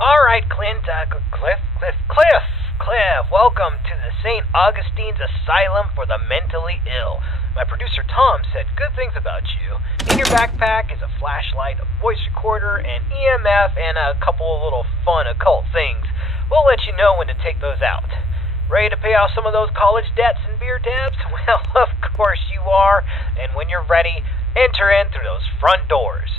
Alright, Clint, Cliff, welcome to the St. Augustine's Asylum for the Mentally Ill. My producer Tom said good things about you. In your backpack is a flashlight, a voice recorder, an EMF, and a couple of little fun occult things. We'll let you know when to take those out. Ready to pay off some of those college debts and beer tabs? Well, of course you are. And when you're ready, enter in through those front doors.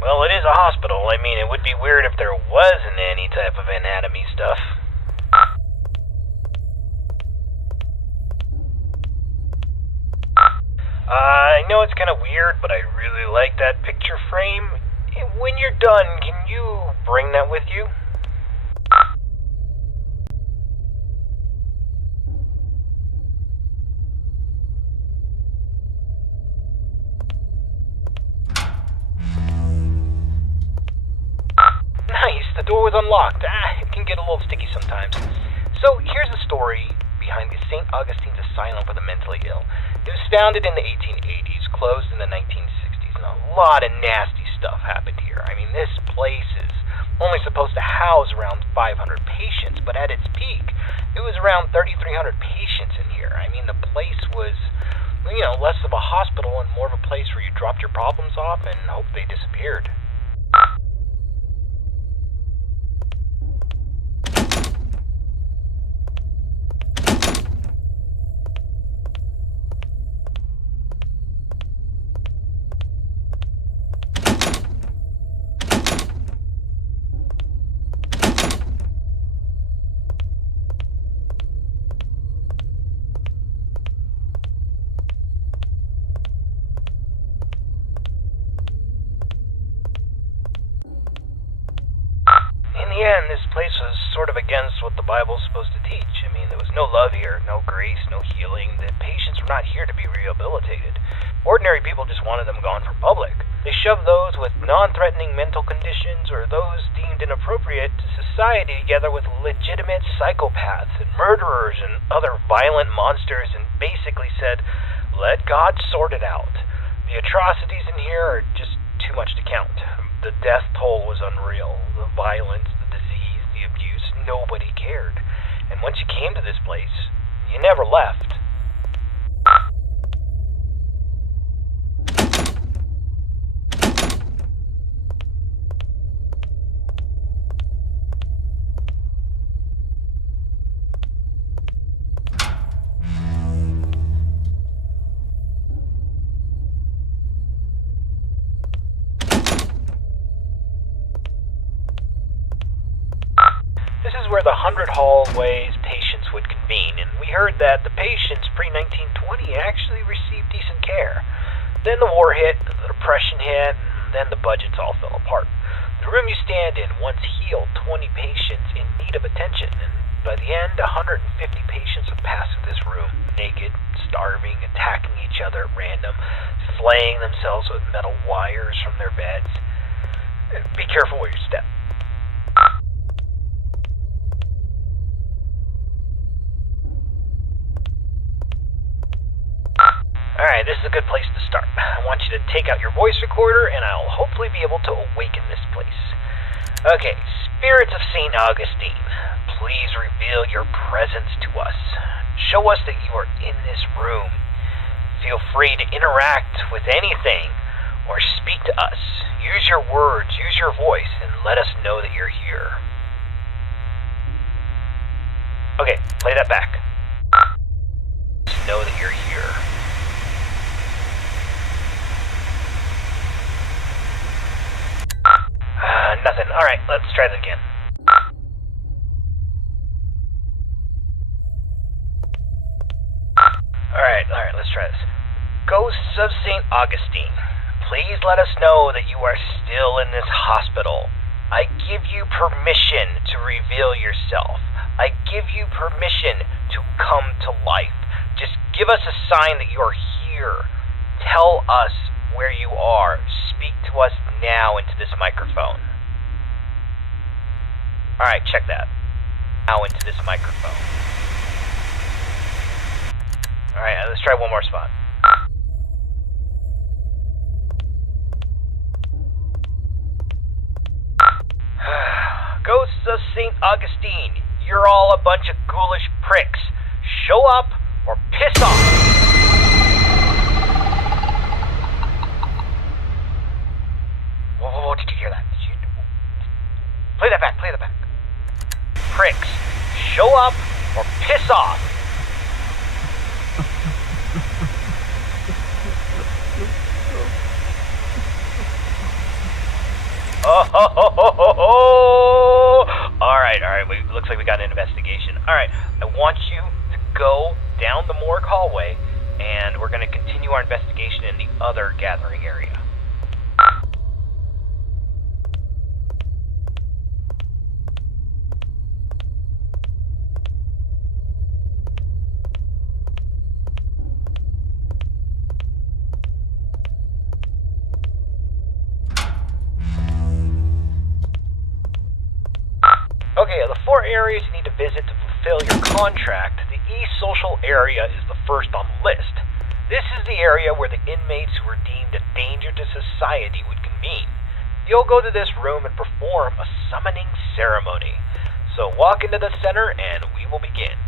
Well, it is a hospital. I mean, it would be weird if there wasn't any type of anatomy stuff. I know it's kind of weird, but I really like that picture frame. When you're done, can you bring that with you? Nice, the door was unlocked. It can get a little sticky sometimes. So here's the story behind the St. Augustine's Asylum for the Mentally Ill. It was founded in the 1880s, closed in the 1960s, and a lot of nasty stuff happened here. I mean, this place is only supposed to house around 500 patients, but at its peak, it was around 3,300 patients in here. I mean, the place was, less of a hospital and more of a place where you dropped your problems off and hoped they disappeared. Again, this place was sort of against what the Bible's supposed to teach. I mean, there was no love here, no grace, no healing. The patients were not here to be rehabilitated. Ordinary people just wanted them gone for public. They shoved those with non-threatening mental conditions or those deemed inappropriate to society together with legitimate psychopaths and murderers and other violent monsters and basically said, let God sort it out. The atrocities in here are just too much to count. The death toll was unreal. The violence, the disease, the abuse, nobody cared. And once you came to this place, you never left. This is where the 100 hallways patients would convene, and we heard that the patients pre-1920 actually received decent care. Then the war hit, the depression hit, and then the budgets all fell apart. The room you stand in once healed 20 patients in need of attention, and by the end, 150 patients would pass through this room, naked, starving, attacking each other at random, flaying themselves with metal wires from their beds. Be careful where you step. Alright, this is a good place to start. I want you to take out your voice recorder, and I'll hopefully be able to awaken this place. Okay, spirits of St. Augustine, please reveal your presence to us. Show us that you are in this room. Feel free to interact with anything, or speak to us. Use your words, use your voice, and let us know that you're here. Okay, play that back. Just know that you're here. Nothing. Alright, let's try that again. Alright, let's try this. Ghosts of St. Augustine, please let us know that you are still in this hospital. I give you permission to reveal yourself. I give you permission to come to life. Just give us a sign that you're here. Tell us where you are. Speak to us now. now into this microphone. Alright, check that. Now into this microphone. Alright, let's try one more spot. Ghosts of St. Augustine, you're all a bunch of ghoulish pricks. Show up or piss off! Whoa, did you hear that? Play that back. Pricks, show up or piss off! Oh! Alright, looks like we got an investigation. Alright, I want you to go down the morgue hallway, and we're going to continue our investigation in the other gathering area. Okay, of the 4 areas you need to visit to fulfill your contract, the East Social area is the first on the list. This is the area where the inmates who are deemed a danger to society would convene. You'll go to this room and perform a summoning ceremony. So walk into the center and we will begin.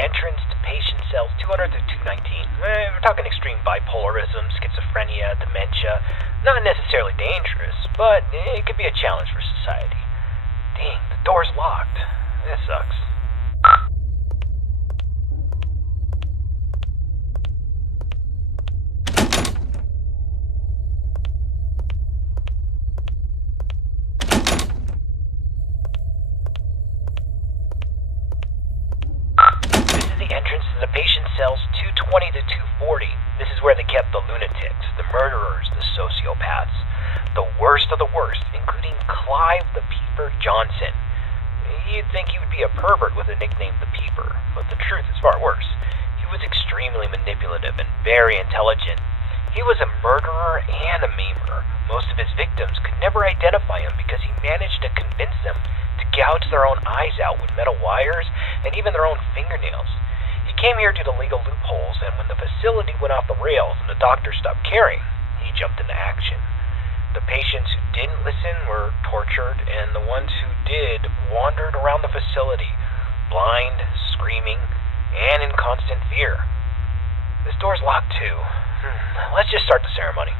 Entrance to patient cells 200 to 219. We're talking extreme bipolarism, schizophrenia, dementia. Not necessarily dangerous, but it could be a challenge for society. Dang, the door's locked. This sucks. Entrance to the patient cells 220 to 240. This is where they kept the lunatics, the murderers, the sociopaths, the worst of the worst, including Clive the Peeper Johnson. You'd think he would be a pervert with a nickname the Peeper, but the truth is far worse. He was extremely manipulative and very intelligent. He was a murderer and a memer. Most of his victims could never identify him because he managed to convince them to gouge their own eyes out with metal wires and even their own fingernails. He came here due to legal loopholes, and when the facility went off the rails and the doctor stopped caring, he jumped into action. The patients who didn't listen were tortured, and the ones who did wandered around the facility, blind, screaming, and in constant fear. This door's locked too. Let's just start the ceremony.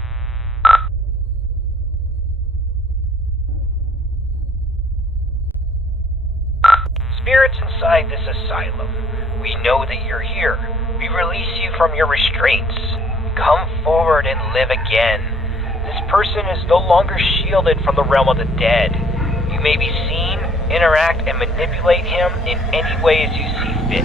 Spirits inside this asylum, we know that you're here. We release you from your restraints. Come forward and live again. This person is no longer shielded from the realm of the dead. You may be seen, interact, and manipulate him in any way as you see fit.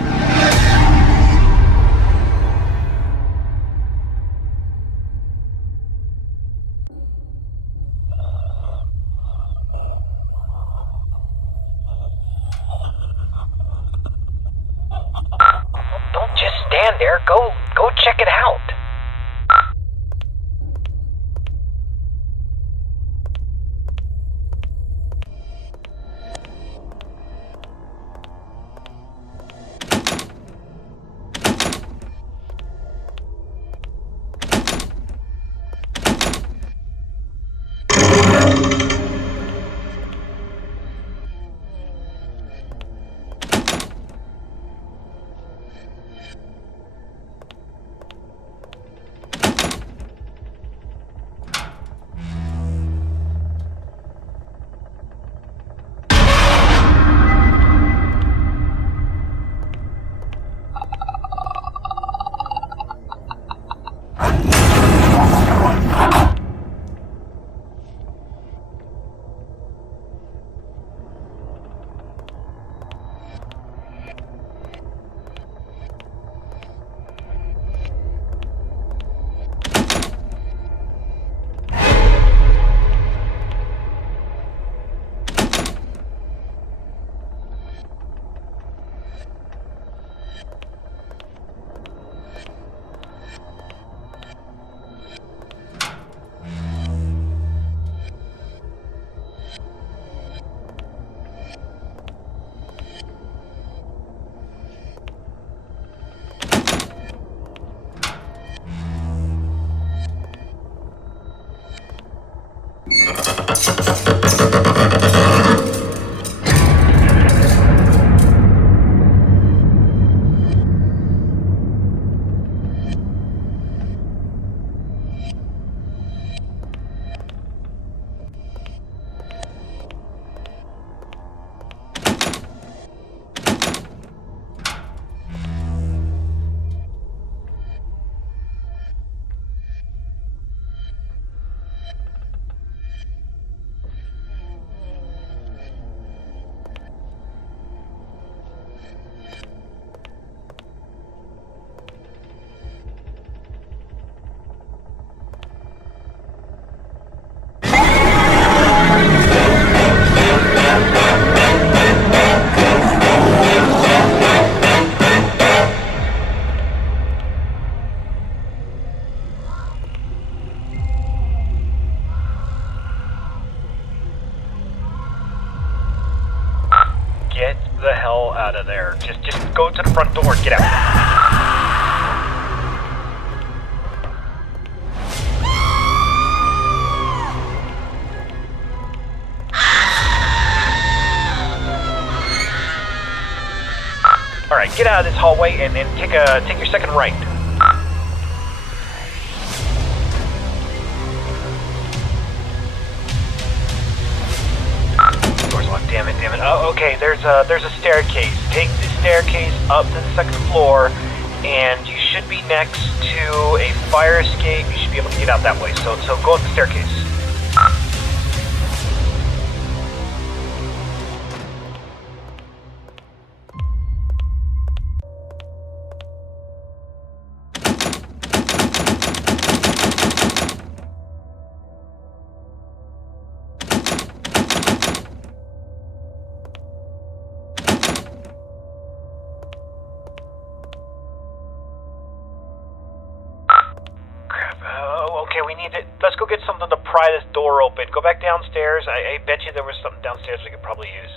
Stand there. Go check it out. the hell out of there. Just go to the front door and get out. Alright, get out of this hallway and take your second right. Door's locked, damn it. Oh, okay, there's a staircase. Take the staircase up to the second floor, and you should be next to a fire escape. You should be able to get out that way, so go up the staircase. Let's go get something to pry this door open. Go back downstairs. I bet you there was something downstairs we could probably use.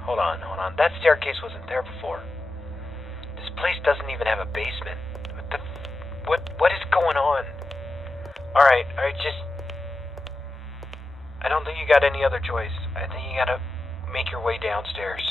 Hold on. That staircase wasn't there before. This place doesn't even have a basement. What is going on? Alright, I don't think you got any other choice. I think you gotta make your way downstairs.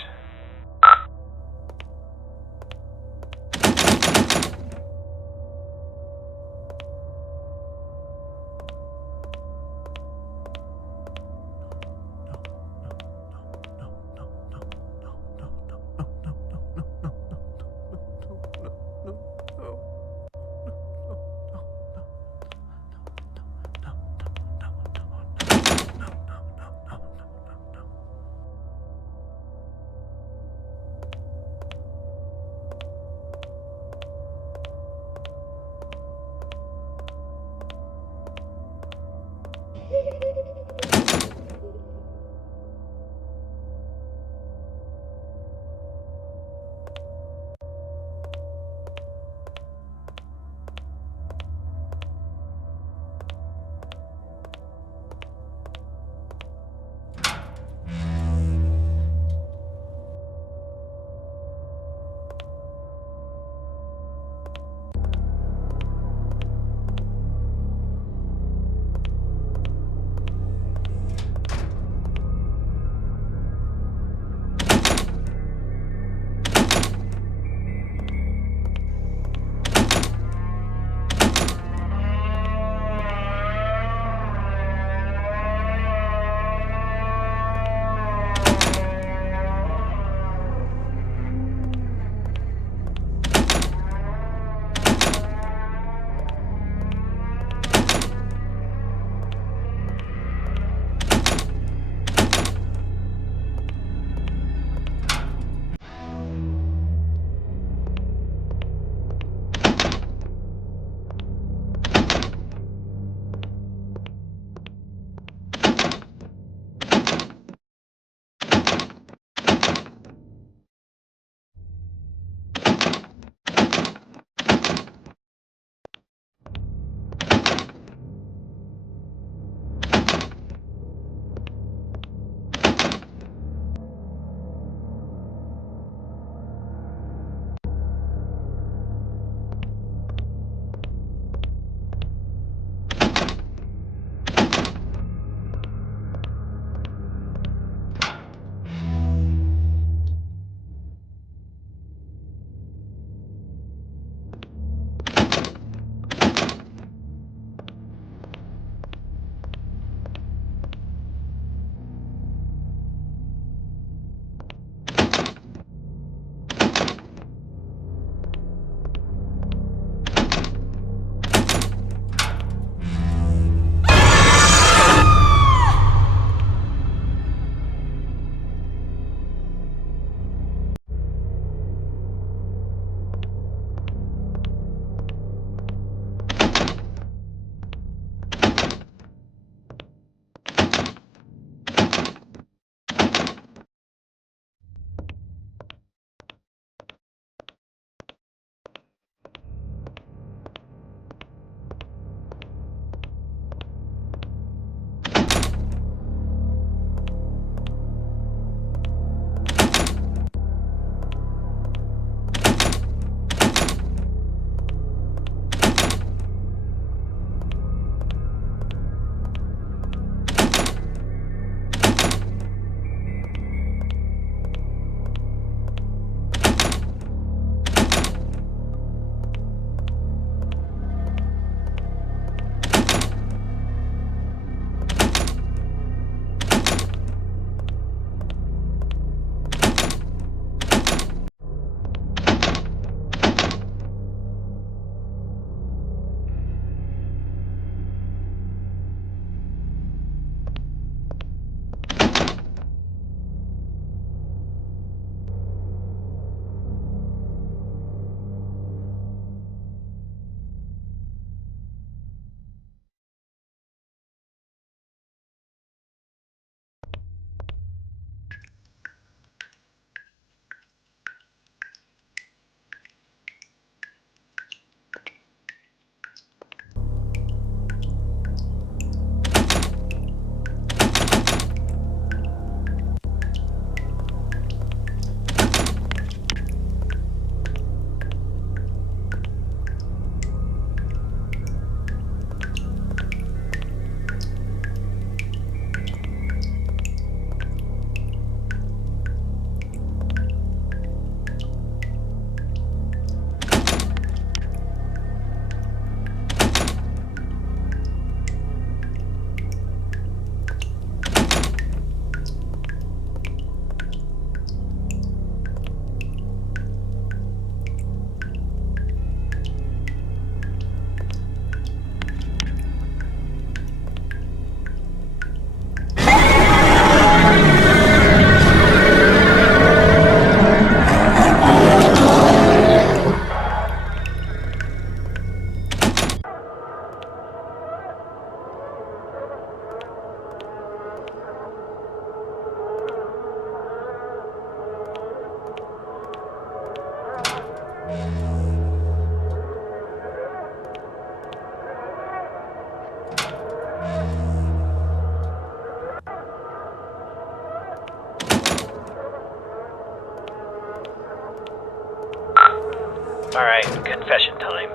Alright, confession time.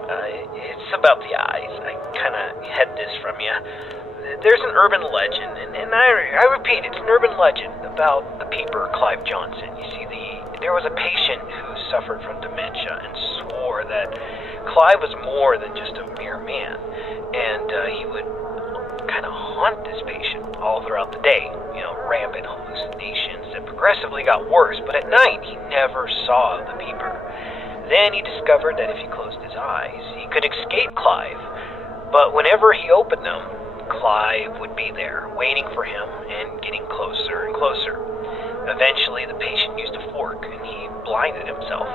It's about the eyes. I kinda had this from you. There's an urban legend, and I repeat, it's an urban legend about the peeper, Clive Johnson. You see, there was a patient who suffered from dementia and swore that Clive was more than just a mere man, and he would kind of haunt this patient all throughout the day. Rampant hallucinations that progressively got worse, but at night he never saw the peeper. Then he discovered that if he closed his eyes, he could escape Clive, but whenever he opened them, Clive would be there, waiting for him and getting closer and closer. Eventually, the patient used a fork, and he blinded himself.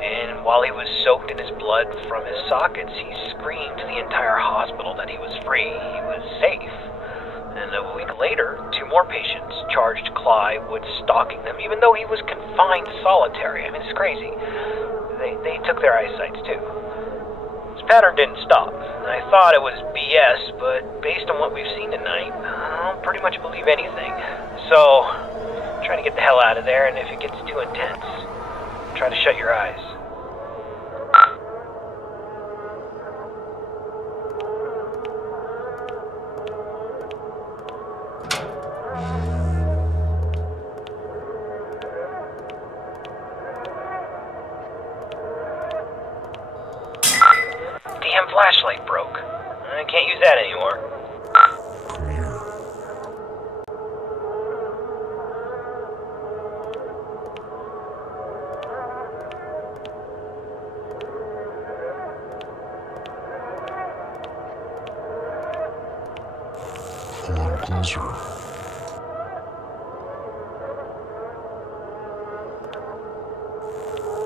And while he was soaked in his blood from his sockets, he screamed to the entire hospital that he was free, he was safe. And a week later, 2 more patients charged Clive with stalking them, even though he was confined solitary. I mean, it's crazy. They took their eyesights, too. This pattern didn't stop. I thought it was BS, but based on what we've seen tonight, I'll pretty much believe anything. So, try to get the hell out of there, and if it gets too intense, try to shut your eyes. Damn flashlight broke. I can't use that anymore. Come on closer.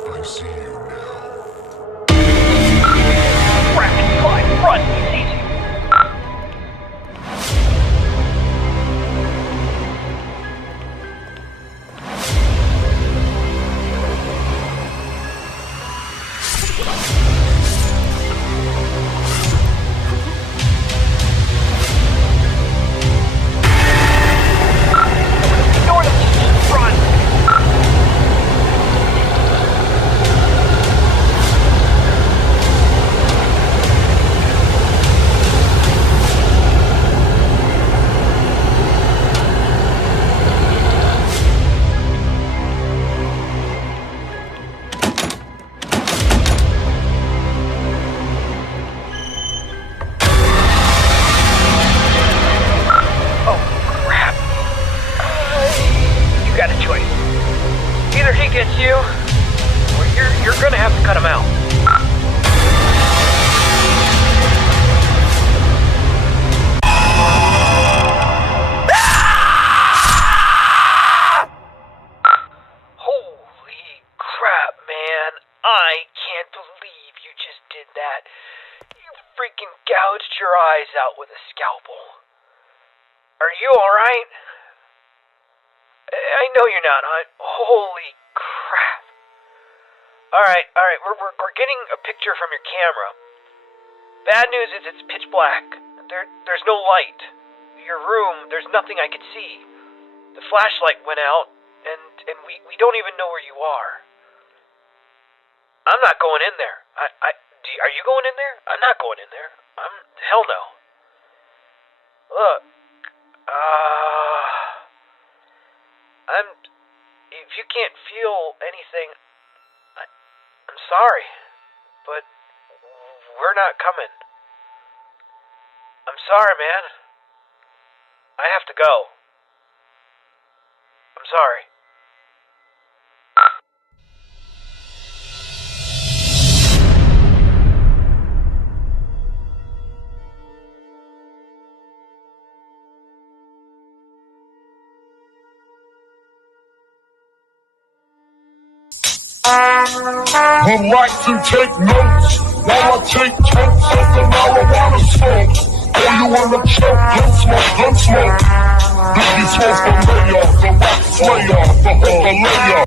I see you now. Run! He sees you! Gets you, or you're gonna have to cut him out. Holy crap, man. I can't believe you just did that. You freaking gouged your eyes out with a scalpel. Are you alright? I know you're not. Holy crap. Alright, we're getting a picture from your camera. Bad news is it's pitch black. There's no light. Your room, there's nothing I could see. The flashlight went out, and we don't even know where you are. I'm not going in there. Are you going in there? I'm not going in there. Hell no. Look, if you can't feel anything, I'm sorry, but we're not coming. I'm sorry, man. I have to go. I'm sorry. Would like to take notes while I take totes of the marijuana smoke. Or you wanna choke, gun smoke. Biggie smoke the layer, the rock slayer, the hooker layer.